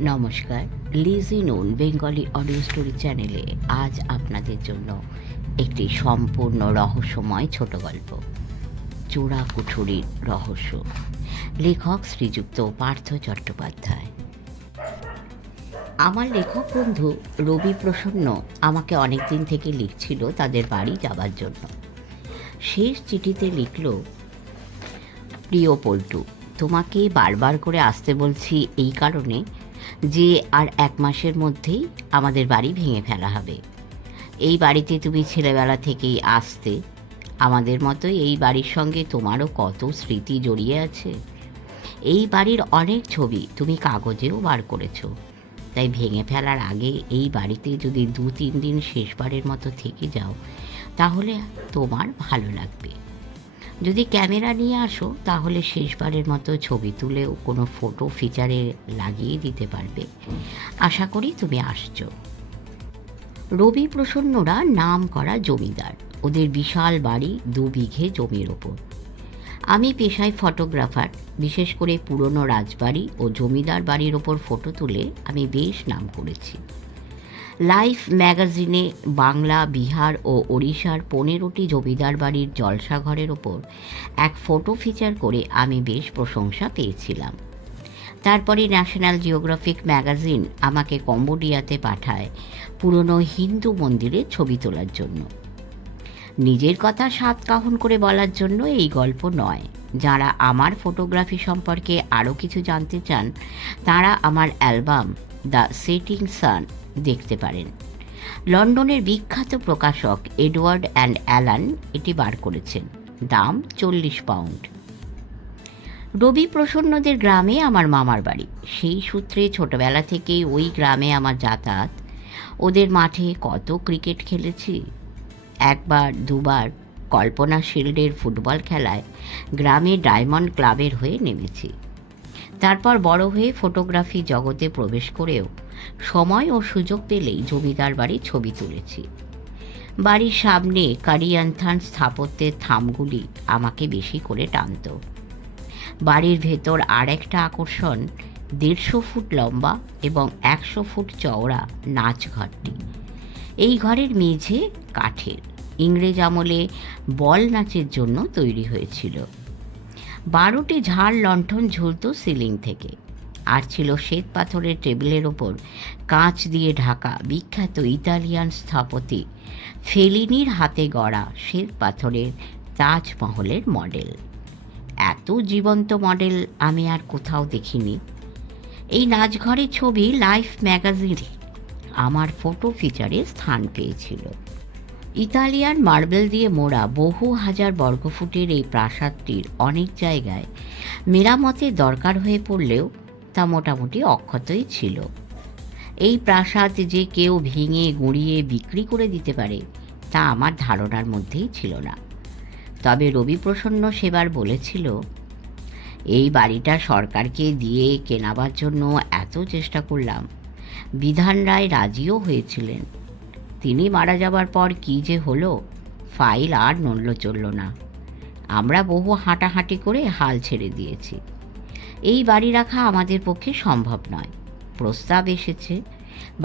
নমস্কার, লিজি নুন Bengali audio story চ্যানেলে আজ আপনাদের জন্য একটি সম্পূর্ণ রহস্যময় ছোট গল্প, চোরা কুঠুরির রহস্য। লেখক শ্রীযুক্ত পার্থ চট্টোপাধ্যায়। আমার লেখক বন্ধু রবি প্রসন্ন আমাকে অনেক দিন থেকে লিখছিল তাদের বাড়ি যাবার জন্য। শেষ চিঠিতে লিখল, প্রিয় পল্টু, তোমাকে বারবার করে আসতে বলছি এই কারণে যে আর 1 মাসের মধ্যেই আমাদের বাড়ি ভেঙে ফেলা হবে। এই বাড়িতে তুমি ছেলেবেলা থেকেই আসতে, আমাদের মতোই এই বাড়ির সঙ্গে তোমারও কত স্মৃতি জড়িয়ে আছে। এই বাড়ির অনেক ছবি তুমি কাগজেও বার করেছো। তাই ভেঙে ফেলার আগে এই বাড়িতে যদি 2-3 দিন শেষবারের মতো থেকে যাও তাহলে তোমার ভালো লাগবে। যদি ক্যামেরা নিয়ে আসো তাহলে শেষবারের মতো ছবি তুলেও কোনো ফটো ফিচারে লাগিয়ে দিতে পারবে। আশা করি তুমি আসছো। রবি প্রসন্নরা নাম করা জমিদার। ওদের বিশাল বাড়ি 2 বিঘে জমির ওপর। আমি পেশায় ফটোগ্রাফার। বিশেষ করে পুরনো রাজবাড়ি ও জমিদার বাড়ির ওপর ফটো তুলে আমি বেশ নাম করেছি। লাইফ ম্যাগাজিনে বাংলা, বিহার ও ওড়িশার 15টি জমিদার বাড়ির জলসাঘরের ওপর এক ফটো ফিচার করে আমি বেশ প্রশংসা পেয়েছিলাম। তারপরে ন্যাশনাল জিওগ্রাফিক ম্যাগাজিন আমাকে কম্বোডিয়াতে পাঠায় পুরনো হিন্দু মন্দিরে ছবি তোলার জন্য। নিজের কথা সাত কাহন করে বলার জন্য এই গল্প নয়। যারা আমার ফটোগ্রাফি সম্পর্কে আরও কিছু জানতে চান তারা আমার অ্যালবাম দ্য সেটিং সান দেখতে পারেন। লন্ডনের বিখ্যাত প্রকাশক এডওয়ার্ড অ্যান্ড অ্যালান এটি বার করেছেন। দাম 40 পাউন্ড। রবি প্রসন্নদের গ্রামে আমার মামার বাড়ি। সেই সূত্রে ছোটবেলা থেকেই ওই গ্রামে আমার যাতায়াত। ওদের মাঠে কত ক্রিকেট খেলেছি। 1-2বার কল্পনা শিল্ডের ফুটবল খেলায় গ্রামের ডায়মন্ড ক্লাবের হয়ে নেমেছি। তারপর বড় হয়ে ফটোগ্রাফি জগতে প্রবেশ করেও সময় ও সুযোগ পেলেই জমিদার বাড়ির ছবি তুলেছি। বাড়ির সামনে কারিয়ান্থান স্থাপত্যের থামগুলি আমাকে বেশি করে টানত। বাড়ির ভেতর আরেকটা আকর্ষণ 150 ফুট লম্বা এবং 100 ফুট চওড়া নাচঘরটি। এই ঘরের মেঝে কাঠের, ইংরেজ আমলে বল নাচের জন্য তৈরি হয়েছিল। 12টি ঝাড় লণ্ঠন ঝুলত সিলিং থেকে। আর ছিল শ্বেত পাথরের টেবিলের ওপর কাঁচ দিয়ে ঢাকা বিখ্যাত ইতালিয়ান স্থপতি ফেলিনির হাতে গড়া শ্বেত পাথরের তাজমহলের মডেল। এত জীবন্ত মডেল আমি আর কোথাও দেখিনি। এই নাচঘরের ছবি লাইফ ম্যাগাজিনে আমার ফটো ফিচারে স্থান পেয়েছিল। ইতালিয়ান মার্বেল দিয়ে মোড়া বহু হাজার বর্গফুটের এই প্রাসাদটির অনেক জায়গায় মেরামতের দরকার হয়ে পড়লেও তা মোটামুটি অক্ষতই ছিল। এই প্রাসাদ যে কেউ ভেঙে গুঁড়িয়ে বিক্রি করে দিতে পারে তা আমার ধারণার মধ্যেই ছিল না। তবে রবি প্রসন্ন সেবার বলেছিল, এই বাড়িটা সরকারকে দিয়ে কেনাবার জন্য এত চেষ্টা করলাম। বিধান রায় রাজিও হয়েছিলেন। তিনি মারা যাবার পর কী যে হলো, ফাইল আর নড়ল চলল না। আমরা বহু হাঁটাহাঁটি করে হাল ছেড়ে দিয়েছি। এই বাড়ি রাখা আমাদের পক্ষে সম্ভব নয়। প্রস্তাব এসেছে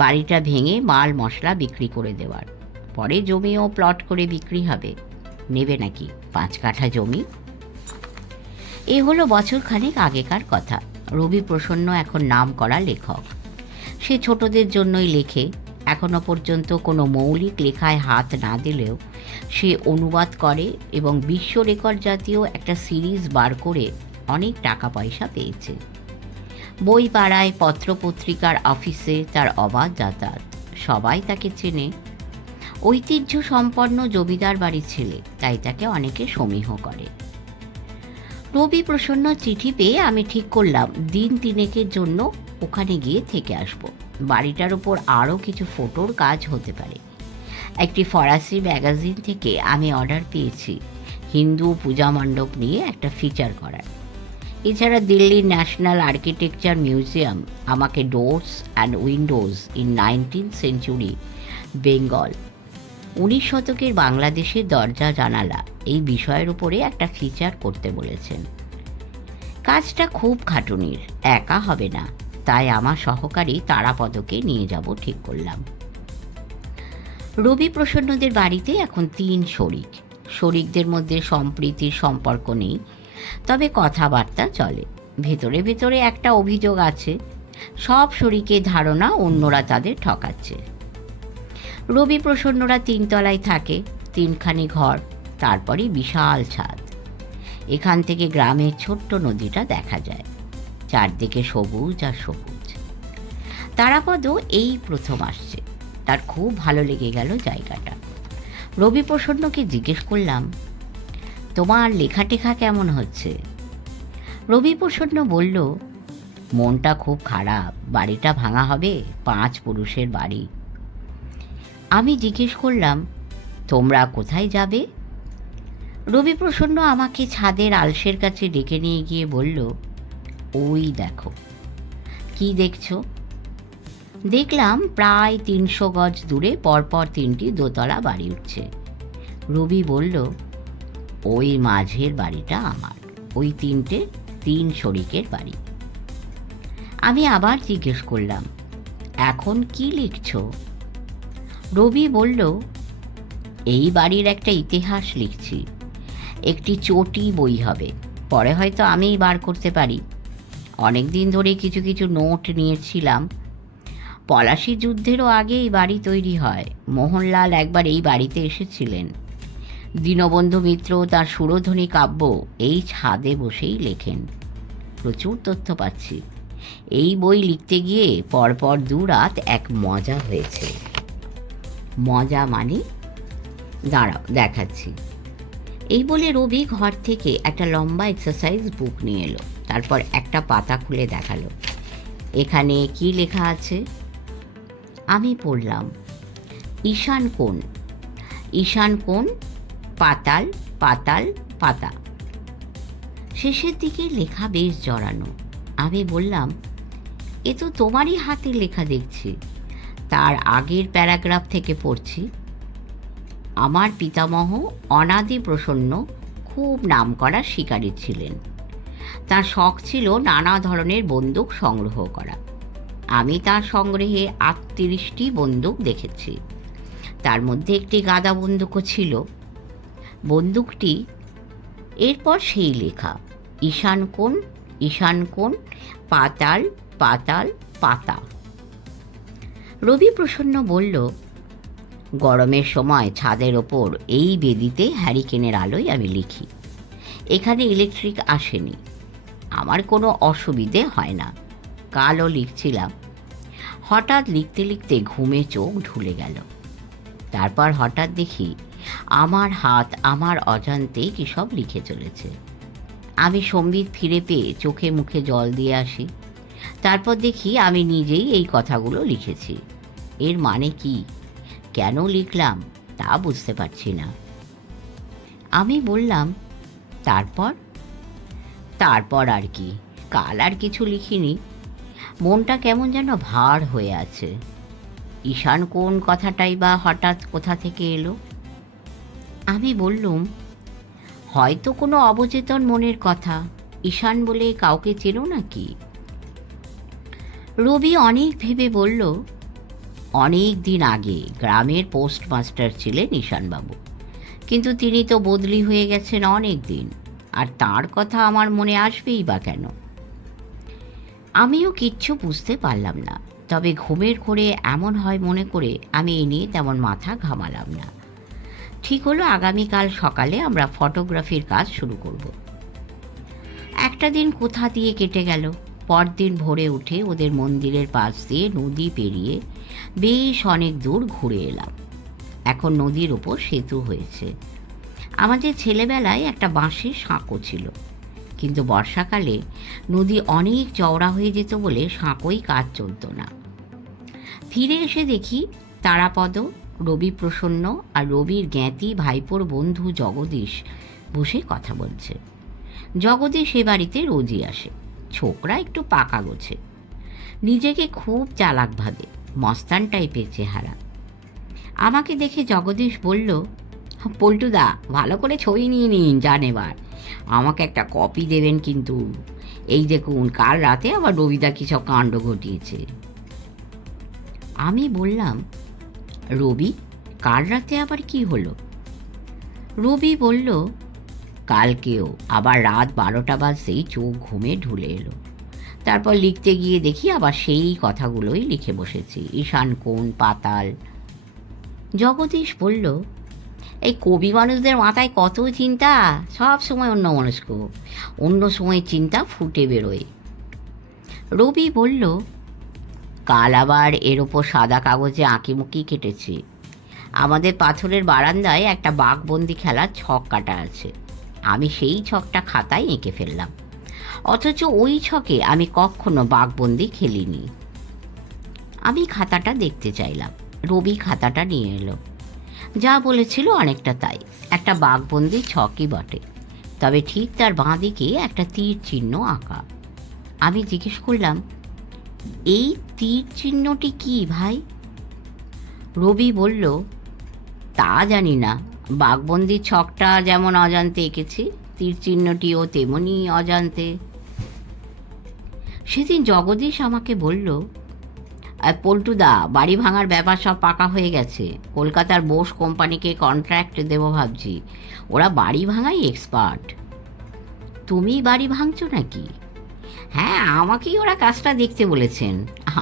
বাড়িটা ভেঙে মাল মশলা বিক্রি করে দেওয়ার। পরে জমিও প্লট করে বিক্রি হবে। নেবে নাকি 5 কাঠা জমি? এ হলো বছরখানেক আগেকার কথা। রবি প্রসন্ন এখন নাম করা লেখক। সে ছোটদের জন্যই লেখে। এখনো পর্যন্ত কোনো মৌলিক লেখায় হাত না দিলেও সে অনুবাদ করে এবং বিশ্ব রেকর্ড জাতীয় একটা সিরিজ বার করে অনেক টাকা পয়সা পেয়েছে। বই পাড়ায়, পত্রপত্রিকার অফিসে তার অবাধ যাতায়াত। সবাই তাকে চেনে। ঐতিহ্য সম্পন্ন জমিদার বাড়ির ছেলে, তাই তাকে অনেকে সমীহ করে। রবি প্রসন্ন চিঠি পেয়ে আমি ঠিক করলাম দিন 3 জন্য ওখানে গিয়ে থেকে আসব। বাড়িটার ওপর আরও কিছু ফটোর কাজ হতে পারে। একটি ফরাসি ম্যাগাজিন থেকে আমি অর্ডার পেয়েছি হিন্দু পূজা মণ্ডপ নিয়ে একটা ফিচার করার। এছাড়া দিল্লির ন্যাশনাল আর্কিটেকচার মিউজিয়াম আমাকে doors and Windows in 19th century Bengal, 19 শতকের বাংলাদেশের দরজা জানালা এই বিষয়ের উপরে একটা ফিচার করতে বলেছেন। কাজটা খুব খাটুনির, একা হবে না। তাই আমার সহকারী তারাপদকে নিয়ে যাব ঠিক করলাম। রবি প্রসন্নদের বাড়িতে এখন 3 শরিক। শরিকদের মধ্যে সম্প্রীতির সম্পর্ক নেই, তবে কথাবার্তা চলে। ভেতরে ভেতরে একটা অভিযোগ আছে, সব শরিকের ধারণা অন্যরা তাদের ঠকাচ্ছে। রবি প্রসন্নরা 3 তলায় থাকে, 3খানি ঘর, তারপরে বিশাল ছাদ। এখান থেকে গ্রামের ছোট্ট নদীটা দেখা যায়, চারদিকে সবুজ আর সবুজ। তারাপদ এই প্রথম আসছে, তার খুব ভালো লেগে গেল জায়গাটা। রবি প্রসন্নকে জিজ্ঞেস করলাম, তোমার লেখাটেখা কেমন হচ্ছে? রবি প্রসন্ন বলল, মনটা খুব খারাপ, বাড়িটা ভাঙা হবে, 5 পুরুষের বাড়ি। আমি জিজ্ঞেস করলাম, তোমরা কোথায় যাবে? রবি প্রসন্ন আমাকে ছাদের আলসের কাছে ডেকে নিয়ে গিয়ে বলল, ওই দেখো। কি দেখছো? দেখলাম প্রায় 300 গজ দূরে পরপর 3টি দোতলা বাড়ি উঠছে। রবি বলল, ওই মাঝের বাড়িটা আমার, ওই 3 শরিকের বাড়ি। আমি আবার জিজ্ঞেস করলাম, এখন কি লিখছো? রবি বলল, এই বাড়ির একটা ইতিহাস লিখছি, একটি চটি বই হবে, পরে হয়তো আমিই বার করতে পারি। অনেক দিন ধরে কিছু কিছু নোট নিয়েছিলাম। পলাশী যুদ্ধেরও আগে এই বাড়ি তৈরি হয়। মোহনলাল একবার এই বাড়িতে এসেছিলেন। দীনবন্ধু মিত্র তার সুরধ্বনি কাব্য এই ছাদে বসেই লেখেন। প্রচুর তথ্য পাচ্ছি। এই বই লিখতে গিয়ে পরপর 2 রাত এক মজা হয়েছে। মজা মানে? দাঁড়াও দেখাচ্ছি। এই বলে রবি ঘর থেকে একটা লম্বা এক্সারসাইজ বুক নিয়ে এলো। তারপর একটা পাতা খুলে দেখালো, এখানে কি লেখা আছে? আমি পড়লাম, ঈশান কোণ, ঈশান কোণ, পাতাল পাতাল পাতা। শেষের দিকে লেখা বেশ জড়ানো। আমি বললাম, এ তো তোমারই হাতে লেখা দেখছি। তার আগের প্যারাগ্রাফ থেকে পড়ছি, আমার পিতামহ অনাদি প্রসন্ন খুব নামকরা শিকারী ছিলেন। তার শখ ছিল নানা ধরনের বন্দুক সংগ্রহ করা। আমি তার সংগ্রহে 38টি বন্দুক দেখেছি। তার মধ্যে একটি গাদা বন্দুকও ছিল। বন্দুকটি, এরপর সেই লেখা, ঈশান কোণ, ঈশান কোণ, পাতাল পাতাল পাতা। রবি প্রসন্ন বলল, গরমের সময় ছাদের ওপর এই বেদিতে হ্যারিকেনের আলোয় আমি লিখি। এখানে ইলেকট্রিক আসেনি, আমার কোনো অসুবিধে হয় না। কালও লিখছিলাম। হঠাৎ লিখতে লিখতে ঘুমে চোখ ঢুলে গেল। তারপর হঠাৎ দেখি আমার হাত আমার অজান্তে কী সব লিখে চলেছে। আমি সম্বিত ফিরে পেয়ে চোখে মুখে জল দিয়ে আসি। তারপর দেখি আমি নিজেই এই কথাগুলো লিখেছি। এর মানে কি, কেন লিখলাম তা বুঝতে পারছি না। আমি বললাম, তারপর আর কি, কাল আর কিছু লিখিনি। মনটা কেমন যেন ভার হয়ে আছে। ঈশান কোণ কথাটাই বা হঠাৎ কোথা থেকে এলো? আমি বললুম, হয়তো কোনো অবচেতন মনের কথা। ঈশান বলে কাউকে চেনো নাকি? রবি অনেক ভেবে বলল, অনেক দিন আগে গ্রামের পোস্টমাস্টার ছিলেন ঈশানবাবু, কিন্তু তিনি তো বদলি হয়ে গেছেন অনেক দিন, আর তার কথা আমার মনে আসবেই বা কেন? আমিও কিচ্ছু বুঝতে পারলাম না, তবে ঘুমের ঘোরে এমন হয় মনে করে আমি এ নিয়ে তেমন মাথা ঘামালাম না। ঠিক হলো আগামীকাল সকালে আমরা ফটোগ্রাফির কাজ শুরু করব। একটা দিন কোথা দিয়ে কেটে গেল। পরদিন ভোরে উঠে ওদের মন্দিরের পাশ দিয়ে নদী পেরিয়ে বেশ অনেক দূর ঘুরে এলাম। এখন নদীর ওপর সেতু হয়েছে। আমাদের ছেলেবেলায় একটা বাঁশের সাঁকো ছিল, কিন্তু বর্ষাকালে নদী অনেক চওড়া হয়ে যেত বলে সাঁকোই কাজ চলত না। ফিরে এসে দেখি তারাপদ, রবি প্রসন্ন আর রবির জ্ঞাতি ভাইপোর বন্ধু জগদীশ বসে কথা বলছে। জগদীশ এ বাড়িতে রোজই আসে। ছোকরা একটু পাকা গোছে, নিজেকে খুব চালাক ভাবে, মস্তান টাইপের চেহারা। আমাকে দেখে জগদীশ বলল, পল্টুদা ভালো করে ছবি নিয়ে নিন, যান এবার। আমাকে একটা কপি দেবেন কিন্তু। এই দেখুন কাল রাতে আবার রবিদা কী সব কাণ্ড ঘটিয়েছে। আমি বললাম, রবি, কাল রাতে আবার কি হলো? রবি বলল, কালকেও আবার রাত 12টা বাজতেই চোখ ঘুমে ঢুলে এলো। তারপর লিখতে গিয়ে দেখি আবার সেই কথাগুলোই লিখে বসেছি, ঈশান কোণ, পাতাল। জগদীশ বলল, এই কবি মানুষদের মাথায় কত চিন্তা, সব সময় অন্যমনস্ক, অন্য সময় চিন্তা ফুটে বেরোয়। রবি বলল, কাল আবার এর ওপর সাদা কাগজে আঁকিমুকি কেটেছি। আমাদের পাথরের বারান্দায় একটা বাঘবন্দি খেলার ছক কাটা আছে। আমি সেই ছকটা খাতায় এঁকে ফেললাম, অথচ ওই ছকে আমি কখনো বাঘবন্দি খেলিনি। আমি খাতাটা দেখতে চাইলাম। রবি খাতাটা নিয়ে এলো। যা বলেছিল অনেকটা তাই, একটা বাঘবন্দি ছকই বটে, তবে ঠিক তার বাঁ দিকে একটা তীর চিহ্ন আঁকা। আমি জিজ্ঞেস করলাম, এই তীর চিহ্নটি কি ভাই? রবি বলল, তা জানি না, বাঘবন্দির ছকটা যেমন অজান্তে এঁকেছি, তীর চিহ্নটিও তেমনি অজান্তে। সেদিন জগদীশ আমাকে বলল, পল্টুদা, বাড়ি ভাঙার ব্যাপার সব পাকা হয়ে গেছে। কলকাতার বোস কোম্পানিকে কন্ট্রাক্ট দেব ভাবছি, ওরা বাড়ি ভাঙাই এক্সপার্ট। তুমি বাড়ি ভাঙছো নাকি? হ্যাঁ, আমাকেই ওরা কাজটা দেখতে বলেছেন।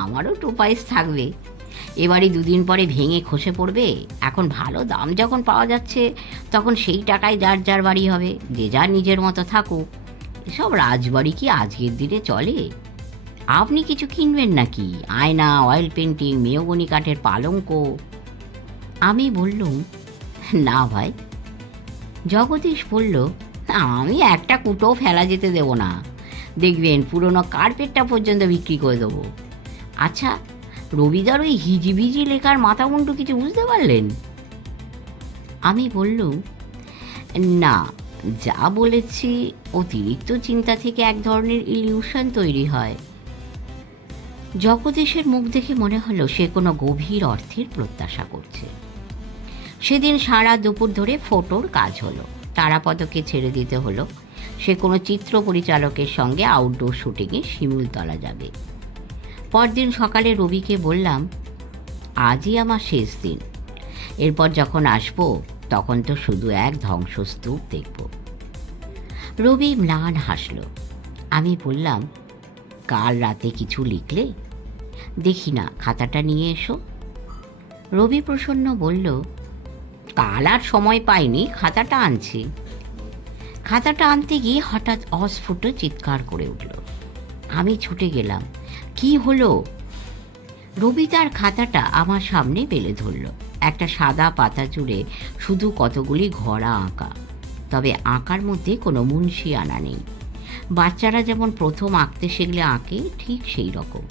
আমারও টোপাইস থাকবে। এবারই 2 দিন পরে ভেঙে খসে পড়বে। এখন ভালো দাম যখন পাওয়া যাচ্ছে, তখন সেই টাকায় যার যার বাড়ি হবে, যে যার নিজের মতো থাকুক। এসব রাজবাড়ি কি আজকের দিনে চলে? আপনি কিছু কিনবেন নাকি? আয়না, অয়েল পেন্টিং, মেহগনি কাঠের পালঙ্ক? আমি বললুম, না ভাই। জগদীশ বলল, আমি একটা কুটোও ফেলা যেতে দেব না। দেখবেন পুরনো কার্পেটটা পর্যন্ত বিক্রি করে দেবো। আচ্ছা, রবিদার ওই হিজিবিজি লেখার মাথা মুন্ডু কিছু বুঝতে পারলেন? আমি বললুম, না, যা বলেছি অতিরিক্ত চিন্তা থেকে এক ধরনের ইলিউশন তৈরি হয়। জগদীশের মুখ দেখে মনে হলো সে কোনো গভীর অর্থের প্রত্যাশা করছে। সেদিন সারা দুপুর ধরে ফটোর কাজ হলো। তারাপদকে ছেড়ে দিতে হলো। সে কোনো চিত্র পরিচালকের সঙ্গে আউটডোর শুটিংয়ে শিমুলতলা যাবে। পরদিন সকালে রবিকে বললাম, আজই আমার শেষ দিন। এরপর যখন আসবো তখন তো শুধু এক ধ্বংসস্তূপ দেখব। রবি ম্লান হাসল। আমি বললাম, কাল রাতে কিছু লিখলে? দেখি না, খাতাটা নিয়ে এসো। রবি প্রসন্ন বলল, কাল আর সময় পাইনি, খাতাটা আনছি। খাতাটা আনতে গিয়ে হঠাৎ অস্ফুট চিৎকার করে উঠল। আমি ছুটে গেলাম। কি হলো? রবি তার খাতাটা আমার সামনে পেলে ধরল। একটা সাদা পাতা জুড়ে শুধু কতগুলি ঘোড়া আঁকা, তবে আঁকার মধ্যে কোনো মুন্সিয়ানা নেই। বাচ্চারা যেমন প্রথম আঁকতে শিখলে আঁকে, ঠিক সেই রকম।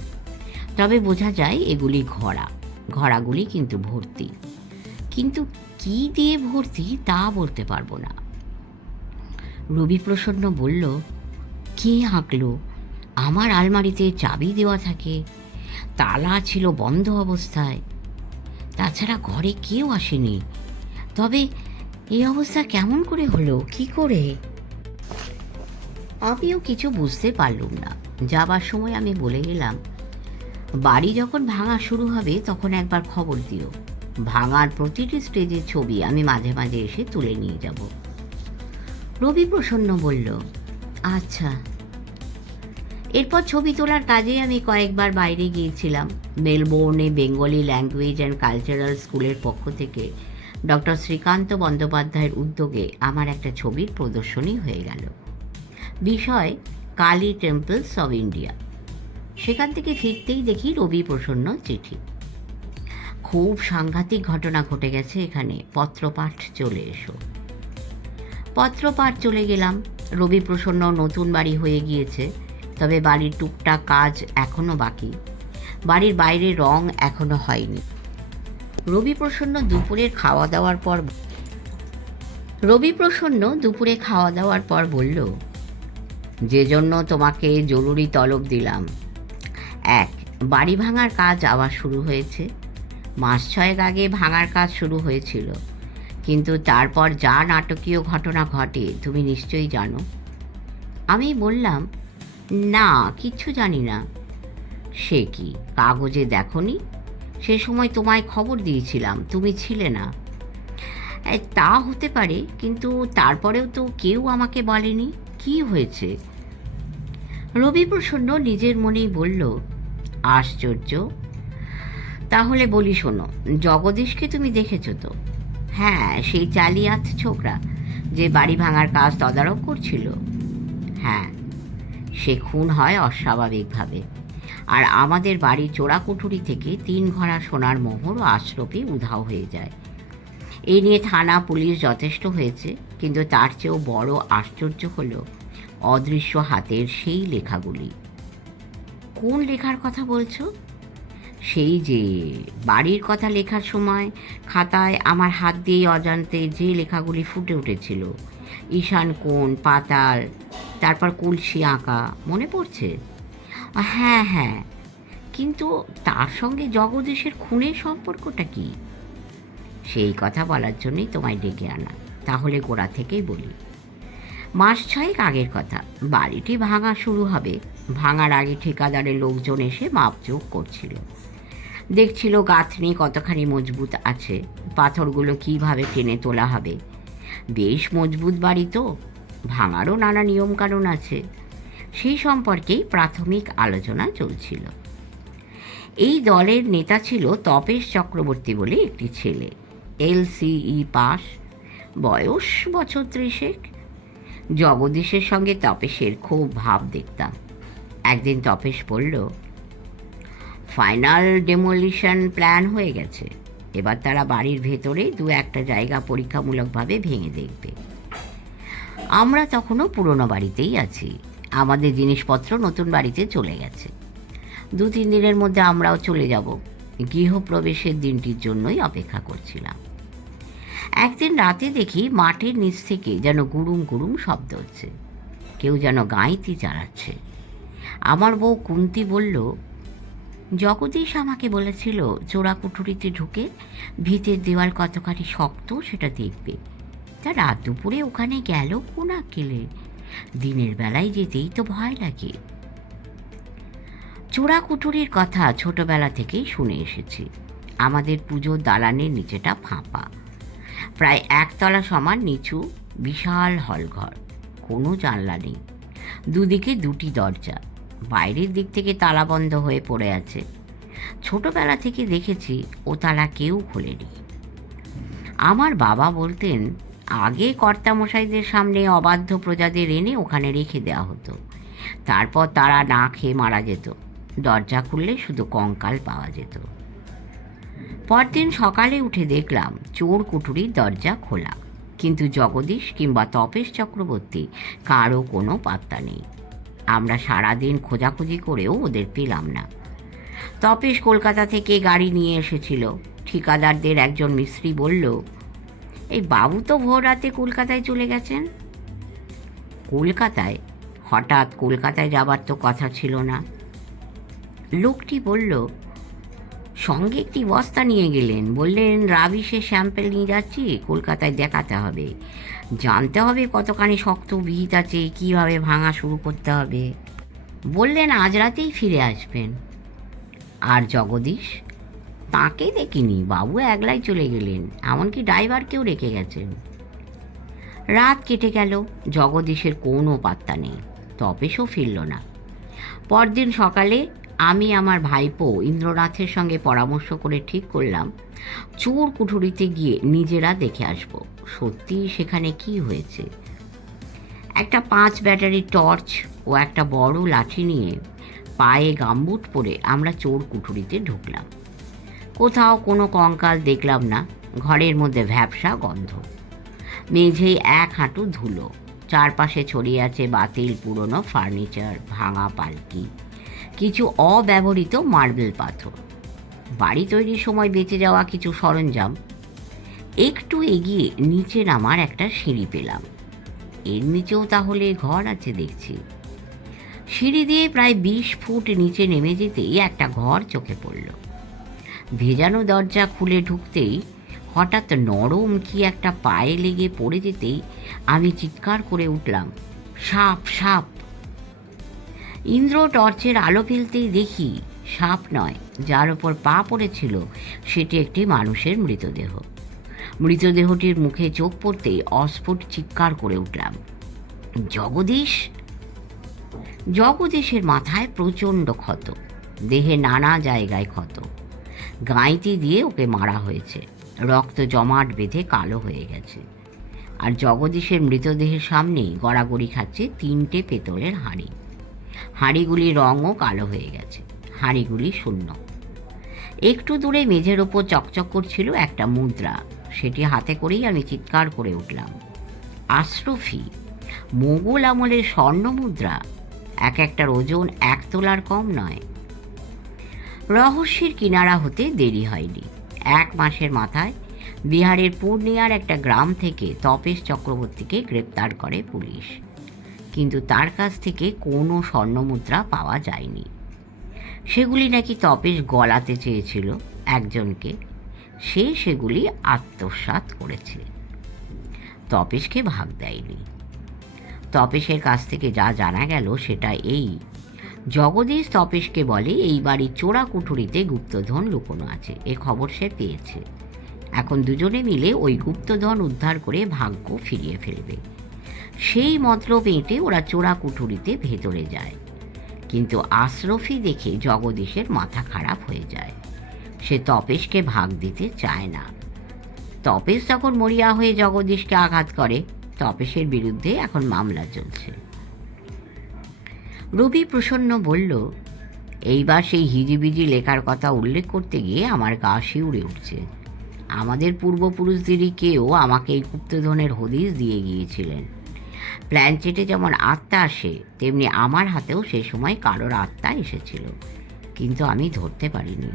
তবে বোঝা যায় এগুলি ঘোড়া। ঘোড়াগুলি কিন্তু ভর্তি, কিন্তু কি দিয়ে ভর্তি তা বলতে পারবো না। রবি প্রসন্ন বলল, কে আঁকলো? আমার আলমারিতে চাবি দেওয়া থাকে, তালা ছিল বন্ধ অবস্থায়, তাছাড়া ঘরে কেউ আসেনি। তবে এই অবস্থা কেমন করে হলো, কি করে? আমিও কিছু বুঝতে পারলুম না। যাবার সময় আমি বলে গেলাম, বাড়ি যখন ভাঙা শুরু হবে তখন একবার খবর দিও। ভাঙার প্রতিটি স্টেজের ছবি আমি মাঝে মাঝে এসে তুলে নিয়ে যাব। রবি প্রসন্ন বলল, আচ্ছা। এরপর ছবি তোলার কাজে আমি কয়েকবার বাইরে গিয়েছিলাম। মেলবোর্নে বেঙ্গলি ল্যাঙ্গুয়েজ অ্যান্ড কালচারাল স্কুলের পক্ষ থেকে ডক্টর শ্রীকান্ত বন্দ্যোপাধ্যায়ের উদ্যোগে আমার একটা ছবির প্রদর্শনী হয়ে গেল। বিষয় কালী টেম্পলস অব ইন্ডিয়া। সেখান থেকে ফিরতেই দেখি রবি প্রসন্ন চিঠি। খুব সাংঘাতিক ঘটনা ঘটে গেছে এখানে, পত্রপাঠ চলে এসো। পত্রপাঠ চলে গেলাম। রবি প্রসন্ন নতুন বাড়ি হয়ে গিয়েছে, তবে বাড়ির টুকটাক কাজ এখনও বাকি। বাড়ির বাইরে রং এখনও হয়নি। রবি প্রসন্ন দুপুরে খাওয়া দাওয়ার পর বলল, যে জন্য তোমাকে জরুরি তলব দিলাম। 1, বাড়ি ভাঙার কাজ আবার শুরু হয়েছে। মাস 6 আগে ভাঙার কাজ শুরু হয়েছিল, কিন্তু তারপর যা নাটকীয় ঘটনা ঘটে তুমি নিশ্চয়ই জানো। আমি বললাম, না, কিচ্ছু জানি না। সে কি, কাগজে দেখনি? সে সময় তোমায় খবর দিয়েছিলাম, তুমি ছিলে না। তা হতে পারে, কিন্তু তারপরেও তো কেউ আমাকে বলেনি। কি হয়েছে? রবিপ্রসন্ন নিজের মনেই বলল, আশ্চর্য। তাহলে বলি শোনো, জগদীশকে তুমি দেখেছো তো? হ্যাঁ, সেই জালিয়াত ছোকরা যে বাড়ি ভাঙার কাজ তদারক করছিল। হ্যাঁ, সে খুন হয় অস্বাভাবিকভাবে, আর আমাদের বাড়ির চোরাকুঠুরি থেকে 3 ঘড়া সোনার মোহর ও আশরফি উধাও হয়ে যায়। এই নিয়ে থানা পুলিশ যথেষ্ট হয়েছে, কিন্তু তার চেয়েও বড় আশ্চর্য হলো অদৃশ্য হাতের সেই লেখাগুলি। কোন লেখার কথা বলছো? সেই যে বাড়ির কথা লেখার সময় খাতায় আমার হাত দিয়ে অজান্তে যে লেখাগুলি ফুটে উঠেছিল, ঈশান কোণ, পাতাল, তারপর কলসি আঁকা, মনে পড়ছে? হ্যাঁ হ্যাঁ, কিন্তু তার সঙ্গে জগদীশের খুনের সম্পর্কটা কি? সেই কথা বলার জন্যই তোমায় ডেকে আনা। তাহলে গোড়া থেকেই বলি। মাস 6 আগের কথা। বাড়িটি ভাঙা শুরু হবে। ভাঙার আগে ঠিকাদারের লোকজন এসে মাপজোক করছিল, দেখছিল গাঁথনি কতখানি মজবুত আছে, পাথরগুলো কিভাবে টেনে তোলা হবে। বেশ মজবুত বাড়ি তো, ভাঙারও নানা নিয়মকানুন আছে। সেই সম্পর্কেই প্রাথমিক আলোচনা চলছিল। এই দলের নেতা ছিল তপেশ চক্রবর্তী বলে একটি ছেলে, LCE পাস, বয়স বছর 30। জগদীশের সঙ্গে তপেশের খুব ভাব দেখতাম। একদিন তপেশ বলল, ফাইনাল ডেমোলিশন প্ল্যান হয়ে গেছে, এবার তারা বাড়ির ভেতরে 2-1টা জায়গা পরীক্ষামূলকভাবে ভেঙে দেখবে। আমরা তখনও পুরনো বাড়িতেই আছি, আমাদের জিনিসপত্র নতুন বাড়িতে চলে গেছে। 2-3 দিনের মধ্যে আমরাও চলে যাব। গৃহপ্রবেশের দিনটির জন্যই অপেক্ষা করছিলাম। একদিন রাতে দেখি মাঠের নিচ থেকে যেন গুড়ুম গুড়ুম শব্দ হচ্ছে, কেউ যেন গাঁইতি চালাচ্ছে। আমার বউ কুন্তি বলল, জগদীশ আমাকে বলেছিল চোরাকুঠুরিতে ঢুকে ভিতের দেওয়াল কতখানি শক্ত সেটা দেখবে। তা রাত দুপুরে ওখানে গেল কোন আক্কেলে? দিনের বেলায় যেতেই তো ভয় লাগে। চোরাকুঠুরির কথা ছোটবেলা থেকেই শুনে এসেছি। আমাদের পুজোর দালানের নিচেটা ফাঁপা, প্রায় 1 তলা সমান নিচু, বিশাল হলঘর, কোনো জানলা নেই, দুদিকে 2টি দরজা, বাইরের দিক থেকে তালা বন্ধ হয়ে পড়ে আছে। ছোটবেলা থেকে দেখেছি ও তালা কেউ খোলেনি। আমার বাবা বলতেন, আগে কর্তামশাইদের সামনে অবাধ্য প্রজাদের এনে ওখানে রেখে দেওয়া হতো, তারপর তারা না খেয়ে মারা যেত, দরজা খুললে শুধু কঙ্কাল পাওয়া যেত। পরদিন সকালে উঠে দেখলাম চোর কুঠুরির দরজা খোলা, কিন্তু জগদীশ কিংবা তপেশ চক্রবর্তী কারও কোনো পাত্তা নেই। আমরা সারাদিন খোঁজাখুঁজি করেও ওদের পেলাম না। তপেশ কলকাতা থেকে গাড়ি নিয়ে এসেছিল। ঠিকাদারদের একজন মিস্ত্রি বলল, এই বাবু তো ভোর রাতে কলকাতায় চলে গেছেন। কলকাতায়? হঠাৎ কলকাতায় যাবার তো কথা ছিল না। লোকটি বলল, সঙ্গে একটি বস্তা নিয়ে গেলেন, বললেন রাবিশের স্যাম্পেল নিয়ে যাচ্ছি, কলকাতায় দেখাতে হবে, জানতে হবে কতখানি শক্ত ভিত আছে, কীভাবে ভাঙা শুরু করতে হবে। বললেন আজ রাতেই ফিরে আসবেন। আর জগদীশ? তাকে দেখিনি, বাবু একলাই চলে গেলেন, এমনকি ড্রাইভারকেও রেখে গেছেন। রাত কেটে গেল, জগদীশের কোনো পাত্তা নেই, তপেশও ফিরল না। পরদিন সকালে আমি আমার ভাইপো ইন্দ্রনাথের সঙ্গে পরামর্শ করে ঠিক করলাম চোর কুঠুরিতে গিয়ে নিজেরা দেখে আসব সত্যি সেখানে কি হয়েছে। একটা 5 ব্যাটারির টর্চ ও একটা বড় লাঠি নিয়ে পায়ে গামবুট পরে আমরা চোর কুঠুরিতে ঢুকলাম। কোথাও কোনো কঙ্কাল দেখলাম না। ঘরের মধ্যে ভ্যাপসা গন্ধ, মেঝেই 1 হাঁটু ধুলো, চারপাশে ছড়িয়ে আছে বাতিল পুরনো ফার্নিচার, ভাঙা পালকি, কিছু অব্যবহৃত মার্বেল পাথর, বাড়ি তৈরির সময় বেঁচে যাওয়া কিছু সরঞ্জাম। একটু এগিয়ে নিচে নামার একটা সিঁড়ি পেলাম। এর নিচেও তাহলে ঘর আছে দেখছি। সিঁড়ি দিয়ে প্রায় 20 ফুট নিচে নেমে যেতেই একটা ঘর চোখে পড়ল। ভেজানো দরজা খুলে ঢুকতেই হঠাৎ নরম কি একটা পায়ে লেগে পড়ে যেতেই আমি চিৎকার করে উঠলাম, সাপ সাপ! ইন্দ্র টর্চের আলো ফেলতেই দেখি সাপ নয়, যার ওপর পা পড়েছিল সেটি একটি মানুষের মৃতদেহ। মৃতদেহটির মুখে চোখ পড়তেই অস্ফুট চিৎকার করে উঠলাম, জগদীশ! জগদীশের মাথায় প্রচণ্ড ক্ষত, দেহে নানা জায়গায় ক্ষত, গাঁইতি দিয়ে ওকে মারা হয়েছে, রক্ত জমাট বেঁধে কালো হয়ে গেছে। আর জগদীশের মৃতদেহের সামনেই গড়াগড়ি খাচ্ছে 3টে পেতলের হাঁড়ি। হাঁড়িগুলির রঙও কালো হয়ে গেছে, হাঁড়িগুলি শূন্য। একটু দূরে মেঝের ওপর চকচক করছিল একটা মুদ্রা, সেটি হাতে করেই আমি চিৎকার করে উঠলাম, আশরফি! মোগল আমলের স্বর্ণ মুদ্রা, এক একটার ওজন 1 তোলার কম নয়। রহস্যের কিনারা হতে দেরি হয়নি। 1 মাসের মাথায় বিহারের পূর্ণিয়ার একটা গ্রাম থেকে তপেশ চক্রবর্তীকে গ্রেপ্তার করে পুলিশ, কিন্তু তার কাছ থেকে কোনো স্বর্ণমুদ্রা পাওয়া যায়নি। সেগুলি নাকি তপেশ গলাতে চেয়েছিল একজনকে, সে সেগুলি আত্মসাৎ করেছে, তপেশকে ভাগ দেয়নি। তপেশের কাছ থেকে যা জানা গেল সেটা এই, জগদীশ তপেশকে বলে এই বাড়ির চোরা কুঠুরিতে গুপ্তধন লুকোনো আছে, এ খবর সে পেয়েছে। এখন দুজনে মিলে ওই গুপ্তধন উদ্ধার করে ভাগ্য ফিরিয়ে ফেলবে। সেই মতলব এঁটে ওরা চোরা কুঠুরিতে ভেতরে যায়, কিন্তু আশরফি দেখে জগদীশের মাথা খারাপ হয়ে যায়। সে তপেশকে ভাগ দিতে চায় না। তপেশ তখন মরিয়া হয়ে জগদীশকে আঘাত করে। তপেশের বিরুদ্ধে এখন মামলা চলছে। রবি প্রসন্ন বলল, এইবার সেই হিজিবিজি লেখার কথা উল্লেখ করতে গিয়ে আমার গা শিউরে উঠছে। আমাদের পূর্বপুরুষদেরই কেউ আমাকে এই গুপ্তধনের হদিশ দিয়ে গিয়েছিলেন। প্ল্যানচেটে যেমন আত্মা আসে, তেমনি আমার হাতেও সে সময় কারোর আত্মা এসেছিল, কিন্তু আমি ধরতে পারিনি।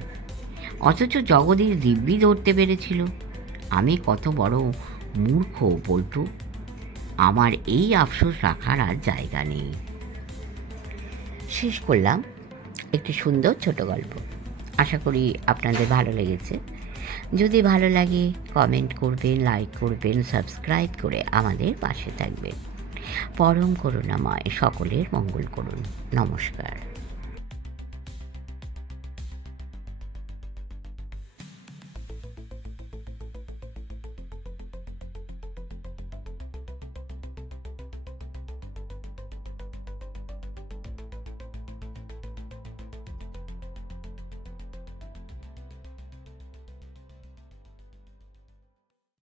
অথচ জগদীশ দিব্যি ধরতে পেরেছিল। আমি কত বড় মূর্খ পল্টু! আমার এই আফসোস রাখার আর জায়গা নেই। শেষ করলাম একটি সুন্দর ছোট গল্প। আশা করি আপনাদের ভালো লেগেছে। যদি ভালো লাগে কমেন্ট করবেন, লাইক করবেন, সাবস্ক্রাইব করে আমাদের পাশে থাকবেন। পরম করুণাময় সকলের মঙ্গল করুন। নমস্কার।